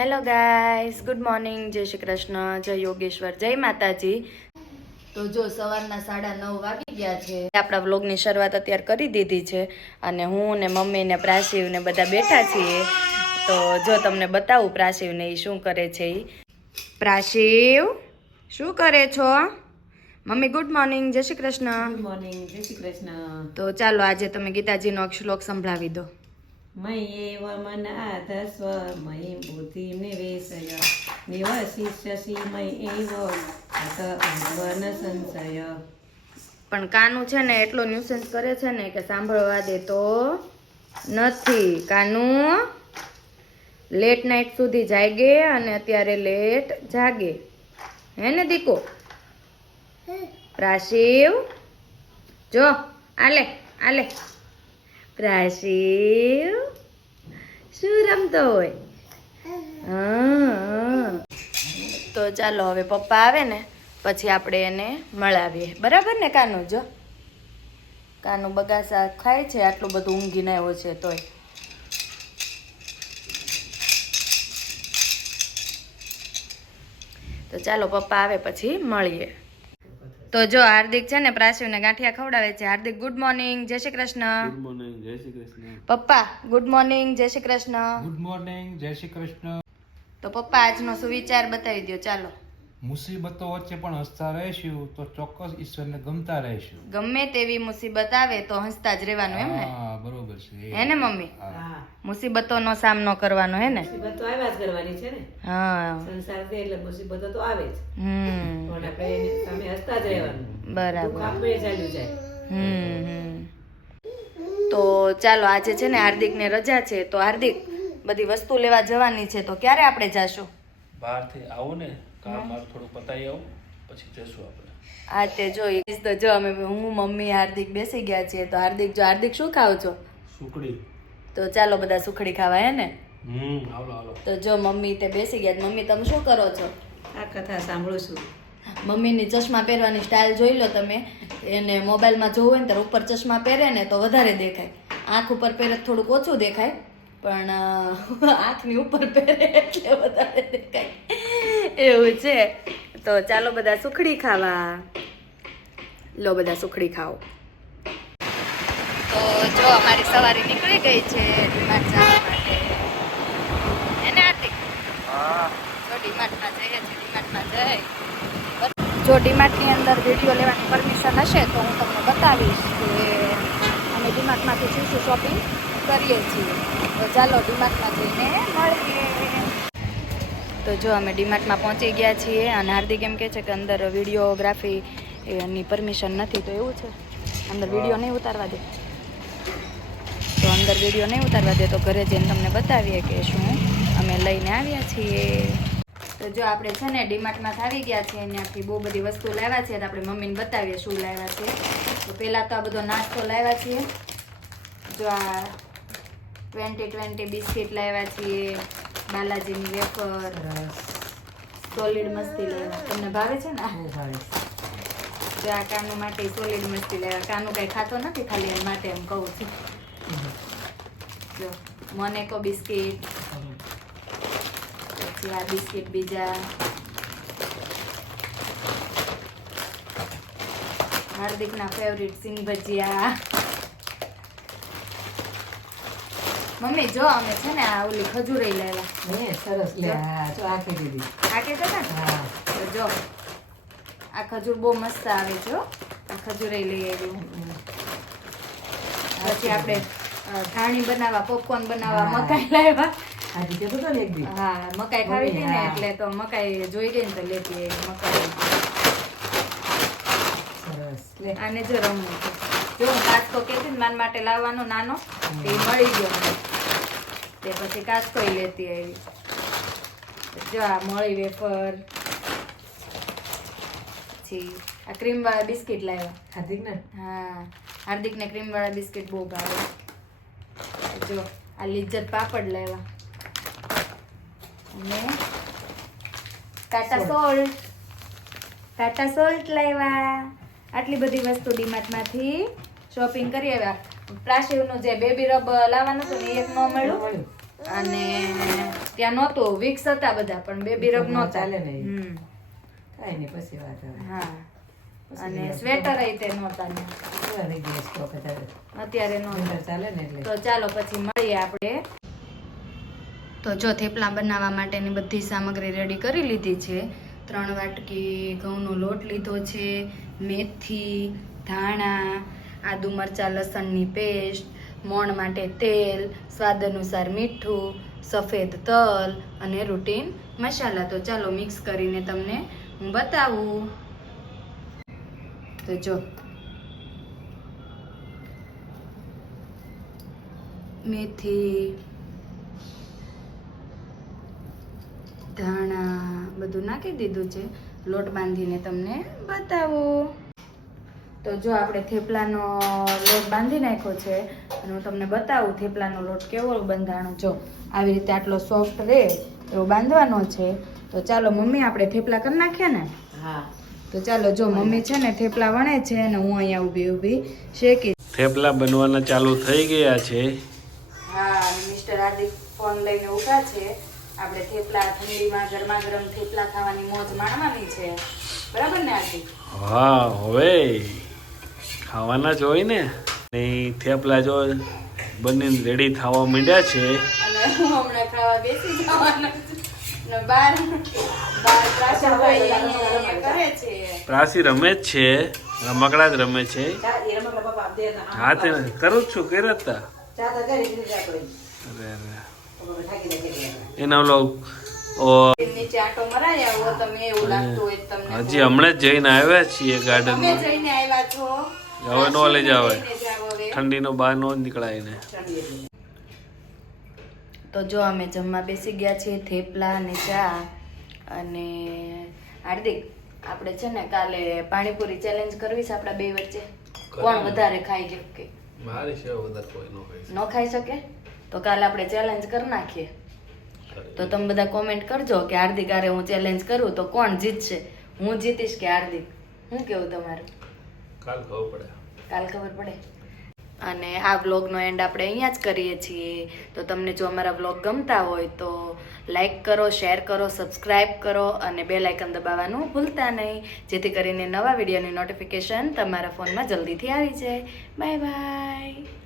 Hello guys good morning જય શ્રી કૃષ્ણ. જય યોગેશ્વર. જય માતાજી. તો જો સવારના સાડા નવ વાગી ગયા છે. આપણા વ્લોગની શરૂઆત અત્યારે કરી દીધી છે અને હું ને મમ્મી ને પ્રાસીવ ને બધા બેઠા છીએ. તો જો તમને બતાવું પ્રાસીવ ને એ શું કરે છે એ પ્રાશિવ શું કરે છો? મમ્મી ગુડ મોર્નિંગ જય શ્રી કૃષ્ણ. ગુડ મોર્નિંગ જય શ્રી કૃષ્ણ. તો ચાલો આજે તમે ગીતાજીનો શ્લોક સંભળાવી દો. મય્યેવ મન આધસ્વ मयि બુદ્ધિ निवेशय। निवसिष्यसि मय्येव અત અન્વન સંશય પણ કાનું છે ને એટલો ન્યુસન્સ કરે છે ને કે સાંભળવા દેતો નથી. કાનું લેટ નાઇટ સુધી જાગે અને અત્યારે લેટ જાગે. હે ને દીકો? પ્રાશિવ જો આલે આલે. પ્રાશિવ શું રમતો હોય તો ચાલો હવે પપ્પા આવે ને, પછી આપણે એને મળાવીએ. બરાબર ને કાનું જો? કાનું બગાસા ખાય છે, આટલું બધું ઊંઘીને આવ્યો છે તોય. તો ચાલો પપ્પા આવે પછી મળીએ. તો જો હાર્દિક છે ને પ્રાસીને ગાંઠિયા ખવડાવે છે. હાર્દિક ગુડ મોર્નિંગ જય શ્રી કૃષ્ણ. ગુડ મોર્નિંગ જય શ્રી કૃષ્ણ. પપ્પા ગુડ મોર્નિંગ જય શ્રી કૃષ્ણ. ગુડ મોર્નિંગ જય શ્રી કૃષ્ણ. તો પપ્પા આજનો સુવિચાર બતાવી દો ચાલો. મુસીબતો વચ્ચે પણ હસતા રહીશું તો ચોક્કસ ઈશ્વરને ગમતા રહીશું. ગમે તેવી મુસીબત આવે તો હસતા જ રહેવાનું એમ ને? હા બરોબર છે. હે ને મમ્મી? હા. મુસીબતોનો સામનો કરવાનો હે ને? મુસીબતો આવ્યા જ કરવાની છે ને. હા. સંસાર છે એટલે મુસીબતો તો આવે જ. હમ. પણ આપણે સામે હસતા જ રહેવાનું. બરાબર. આપણે ચાલ્યું જાય. હમ હમ. તો ચાલો આજે છે ને હાર્દિકને રજા છે તો હાર્દિક બધી વસ્તુ લેવા જવાની છે તો ક્યારે આપણે જાશું? બહારથી આવો ને કામ મારું થોડું પતાવી આવું પછી જશું આપણે. આ તે જો ઈ તો જો અમે હું મમ્મી હાર્દિક બેસી ગયા છીએ તો હાર્દિક જો હાર્દિક શું ખાવ છો? સુકડી તો ચાલો બધા સુખડી ખાવા હે ને? તો જો મમ્મી તે બેસી ગયા મમ્મી તમે શું કરો છો? આ કથા સાંભળું છું. મમ્મીની ચશ્મા પહેરવાની સ્ટાઇલ જોઈ લો તમે. એને મોબાઈલમાં જોવું હોય ને ત્યારે ઉપર ચશ્મા પહેરે ને તો વધારે દેખાય. આંખ ઉપર પહેરે થોડુંક ઓછું દેખાય પણ આંખની ઉપર પહેરે એટલે વધારે દેખાય. એવું છે. તો ચાલો બધા સુખડી ખાવા. લો બધા સુખડી ખાઓ. તો જો અમારી સવારી નીકળી ગઈ છે ડીમાર્ટ જવા માટે. એને આરતી તો ડીમાર્ટમાં જઈએ છીએ ડીમાર્ટમાં જઈ. જો ડીમાર્ટની અંદર વીડિયો લેવાની પરમિશન હશે તો હું તમને બતાવીશ કે અમે ડીમાર્ટમાંથી શું શું શોપિંગ કરીએ છીએ. તો ચાલો ડીમાર્ટમાં જઈને મળીએ. તો જો અમે ડીમાર્ટમાં પહોંચી ગયા છીએ અને હાર્દિક એમ કહે છે કે અંદર વિડીયોગ્રાફી એની પરમિશન નથી તો એવું છે. અંદર વીડિયો નહીં ઉતારવા દે. અંદર વીડિયો નહીં ઉતારવા દે તો ઘરે જઈને તમને બતાવીએ કે શું અમે લઈને આવ્યા છીએ. તો જો આપણે છે ને ડીમાર્ટમાં આવી ગયા છીએ ત્યાંથી બહુ બધી વસ્તુ લાવ્યા છે તો આપણે મમ્મીને બતાવીએ શું લાવ્યા છે. તો પહેલાં તો આ બધો નાસ્તો લાવ્યા છીએ. જો આ ટ્વેન્ટી ટ્વેન્ટી બિસ્કિટ લાવ્યા છીએ બાલાજીની વેફર સોલિડ મસ્તી લાવ્યા. તમને ભાવે છે ને? ભાવે જો આ કાનું માટે સોલિડ મસ્તી લાવ્યા. કાનું કઈ ખાતો નથી ખાલી એ માટે એમ કહું છું. જો મોનેકો બિસ્કિટ. પછી આ બિસ્કિટ બીજા. હાર્દિકના ફેવરિટ સિંગ ભજીયા મમ્મી જો અમે છે ને આ ઓલી ખજૂરી લેલા હે સરસ. લે આ કે દીધી આ કે ને? હા. તો જો આ ખજૂર બહુ મસ્ત આવે જો આ ખજૂરે લઈ આવી. પછી આપણે ઘાણી બનાવવા પોપકોર્ન બનાવવા મકાઈ લાવ્યા. આજે કીધું તો ને એક દી હા મકાઈ ખાવી હતી ને એટલે તો મકાઈ જોઈ ગઈ ને તો લેતી મકાઈ. સરસ. લે આને જો રમવું જો હું કાચકો કેતી ને માન માટે લાવવાનો નાનો તે મળી ગયો. તે પછી કાચકો લેતી આવી. જો આ મળી વેફર. પછી આ ક્રીમ વાળા બિસ્કિટ લાવ્યા. હાર્દિક ને હા હાર્દિકને ક્રીમ વાળા બિસ્કિટ બહુ ભાવે. જો આ લિજ્જત પાપડ લેવા. અને ટાટા સોલ્ટ. ટાટા સોલ્ટ લાવ્યા આટલી બધી વસ્તુ ડીમાર્ટમાંથી શોપિંગ કરી આવ્યા. પ્લાસ્ટિકનું જે બેબી રબ લાવવાનું હતું ને એક ન મળ્યું. અને ત્યાં નહોતું. વિક્સ હતા બધા પણ બેબી રબ ન ચાલે ને કાંઈ નહીં પછી વાત હા. અને સ્વેટર તે નહોતા ને અત્યારે અત્યારે નહોતા ચાલે. ને એટલે. તો ચાલો પછી મળીએ આપણે. તો જો થેપલા બનાવવા માટેની બધી સામગ્રી રેડી કરી લીધી છે. ત્રણ વાટકી ઘઉંનો લોટ લીધો છે મેથી ધાણા આદુ મરચાં લસણની પેસ્ટ મોણ માટે તેલ સ્વાદ અનુસાર મીઠું સફેદ તલ અને રૂટીન મસાલા. તો ચાલો મિક્સ કરીને તમને હું બતાવું. તો જો. મેથી, ધાણા, બધું નાખી દીધું છે. લોટ બાંધીને તમને બતાવું. તો જો આપણે થેપલાનો લોટ બાંધી નાખ્યો છે, અને હું તમને બતાવું થેપલાનો લોટ કેવો બંધાણો. જો, આવી રીતે આટલો સોફ્ટ રહે એવો બાંધવાનો છે. તો ચાલો મમ્મી, આપણે થેપલા કરી નાખીએ ને? હા. તો ચાલો જો મમ્મી છે ને થેપલા વણે છે અને હું અહીંયા ઊભી ઊભી શેકી થેપલા બનવાના ચાલુ થઈ ગયા છે. હા મિસ્ટર હાર્દિક ફોન લઈને ઊભા છે. આપણે થેપલા ઠંડીમાં ગરમા ગરમ થેપલા ખાવાની મોજ માણવાની છે. બરાબર ને હાર્દિક? હા હવે ખાવાના જ હોય ને. ને થેપલા જો બંને રેડી થવા માંડ્યા છે. અને હું હમણાં ખાવા બેસી જવાના છું. પ્રાસી રમે જ છે રમકડા જ રમે છે. હા તે કરું જ છું કર્યા જ તા. ચા તો કરી દીધી આપણે. અરે અરે. પપ્પા થાકી જાય કરી આપણે. એના ઓલો હજી હમણાં જ જઈને આવ્યા છીએ ગાર્ડન ગાર્ડનમાં જઈને આવ્યા છો. હવે નો લઈ જાવ ઠંડીનો બહાર નો જ નીકળાય ને. તો જો અમે જમવા બેસી ગયા છીએ થેપલા અને ચા અને હાર્દિક આપણે છે ને કાલે પાણીપુરી ચેલેન્જ કરવી છે આપણા બે વચ્ચે? કોણ વધારે ખાઈ કે? મારી વધારે કોઈ નો ખાઈ ન ખાઈ શકે? તો કાલે આપણે ચેલેન્જ કરી નાખીએ. તો તમે બધા કોમેન્ટ કરજો કે હાર્દિક આરે હું ચેલેન્જ કરું તો કોણ જીતશે? હું જીતીશ કે હાર્દિક? શું કેવું તમારું? કાલ ખબર પડે. કાલ ખબર પડે? અને આ વ્લોગનો એન્ડ આપણે અહીંયા જ કરીએ છીએ. તો તમને જો અમારા વ્લોગ ગમતા હોય તો લાઈક કરો શેર કરો સબસ્ક્રાઈબ કરો અને બે લાઇકન દબાવવાનું ભૂલતા નહીં. જેથી કરીને નવા વિડીયોની નોટિફિકેશન તમારા ફોનમાં જલ્દીથી આવી જાય. Bye bye